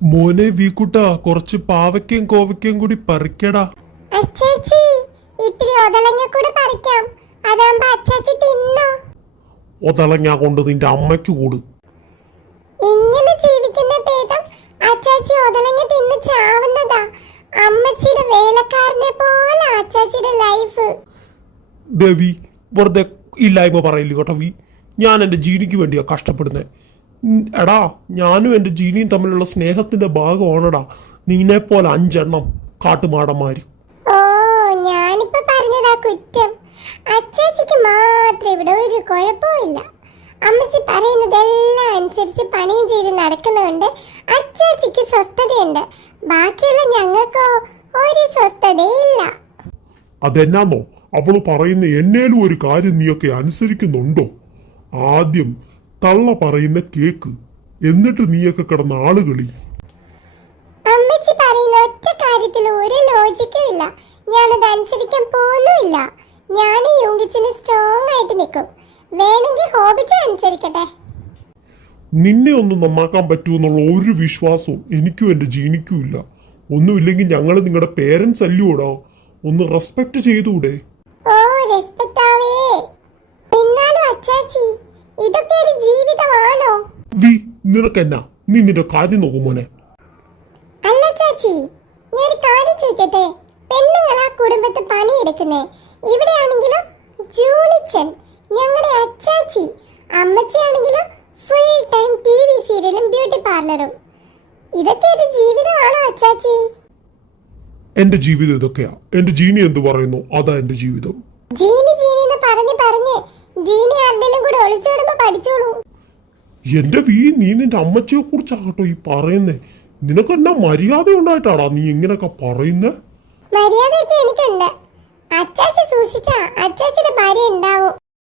മോനെ വീക്കുട്ടാ, കുറച്ച് പാവയ്ക്കയും കോവയ്ക്കയും കൂടി പറിക്കടാ. അച്ചാച്ചി, ഇത്തിരി ഒതളങ്ങ കൂടെ പറിക്കാം. അതാകുമ്പോ അച്ചാച്ചി തിന്നോ. ഒതളങ്ങ കൊണ്ട് നിന്റെ അമ്മയ്ക്ക് കൂട്. ഇങ്ങനെ ജീവിക്കുന്ന ഭേദം അച്ചാച്ചി ഒതളങ്ങ തിന്ന് ചാവുന്നതാ. അമ്മച്ചിയുടെ വേലക്കാരനെ പോലെ അച്ചാച്ചിയുടെ ലൈഫ്. ദേവി, വെറുതെ ഇല്ലായ്മ പറയില്ല കേട്ടോ. ഞാൻ എൻ്റെ ജീനിക്ക് വേണ്ടിയാ കഷ്ടപ്പെടുന്നത്. എടാ, ഞാനും എൻ്റെ ജീനിയും തമ്മിലുള്ള സ്നേഹത്തിന്റെ ഭാഗമാണടാ നിന്നെപ്പോലെ 5 കാട്ടുമാടന്മാര്. ഓ, ഞാനിപ്പോ പറഞ്ഞതാ കുറ്റം. അച്ചാച്ചിക്ക് മാത്രം ഇവിടെ ഒരു കുഴപ്പമില്ല. അമ്മച്ചി പറയുന്നതെല്ലാം അനുസരിച്ച് പണിയും ചെയ്ത് നടക്കുന്നതുകൊണ്ട് അച്ചാച്ചിക്ക് സ്വസ്ഥതയുണ്ട്. ബാക്കിയുള്ള ഞങ്ങൾക്കോ ഒരു സ്വസ്ഥതയില്ല. അതെന്നാന്നോ അവള് പറയുന്ന എന്നേലും ഒരു കാര്യം നീയൊക്കെ അനുസരിക്കുന്നുണ്ടോ? ആദ്യം തള്ള പറയുന്ന കേക്ക്, എന്നിട്ട് നീയൊക്കെ കിടന്ന ആളുകളി. അമ്മച്ചി പറയുന്ന ഒറ്റ കാര്യത്തിൽ ഒരു ലോജിക്കും ഇല്ല. ഞാനത് അനുസരിക്കാൻ പോകുന്നുമില്ല. ഞാൻ ഈ യുങ്കിച്ചിന് സ്ട്രോങ് ആയിട്ട് നിൽക്കും. വേണമെങ്കിൽ ഹോബിച്ച് അനുസരിക്കട്ടെ. നിന്നെ ഒന്നും നന്നാക്കാൻ പറ്റുമെന്നുള്ള ഒരു വിശ്വാസവും എനിക്കും എൻ്റെ ജീനിക്കും ഇല്ല. ഒന്നുമില്ലെങ്കിൽ ഞങ്ങൾ നിങ്ങളുടെ പേരൻസ് അല്ലയോടാ, ഒന്ന് റെസ്പെക്ട് ചെയ്തൂടെ? ഓ, റെസ്പെക്ട് ആവേ. എന്നാലും അച്ചാച്ചി, ഇതൊക്കെ ഒരു ജീവിതമാണോ? നിനക്കെന്നാ? നീ നിന്റെ കാര്യം നോക്കും മോനെ. അല്ല ചാച്ചി, ഞാൻ ഒരു കാര്യം ചോദിക്കട്ടെ. പെണ്ണുങ്ങളാ കുടുംബത്തെ പണിയെടുക്കുന്നേ. ഇവിടെയാണെങ്കിലും ജൂണിച്ചൻ, ഞങ്ങളുടെ അച്ചാച്ചി, അമ്മച്ചിയാണെങ്കിലും ഫുൾ ടൈം TV സീരിയലും ബ്യൂട്ടി പാർലറും. ഇതൊക്കെ ഒരു ജീവിതമാണോ അച്ചാച്ചി? എന്റെ ജീവിതം ഇതൊക്കെയാ. എന്റെ ജീനി എന്ത് പറയുന്നു അതാ എന്റെ ജീവിതം. ജീനി ജീനി എന്ന് പറഞ്ഞ് ജീനി ആരുടെയും കൂടെ ഒളിച്ചോടുമ്പോ പഠിച്ചോളൂ. എന്റെ നീ നിന്റെ അമ്മച്ചിയെ കുറിച്ചാട്ടോ ഈ പറയുന്നേ. നിനക്കെന്നാ മര്യാദ ഉണ്ടായിട്ടാടാ നീ ഇങ്ങനൊക്കെ പറയുന്നേ? മര്യാദയൊക്കെ എനിക്കുണ്ട്. അച്ചാച്ചി സൂക്ഷിച്ചാ അച്ചാച്ചിയുടെ ഭാര്യ ഉണ്ടാവും.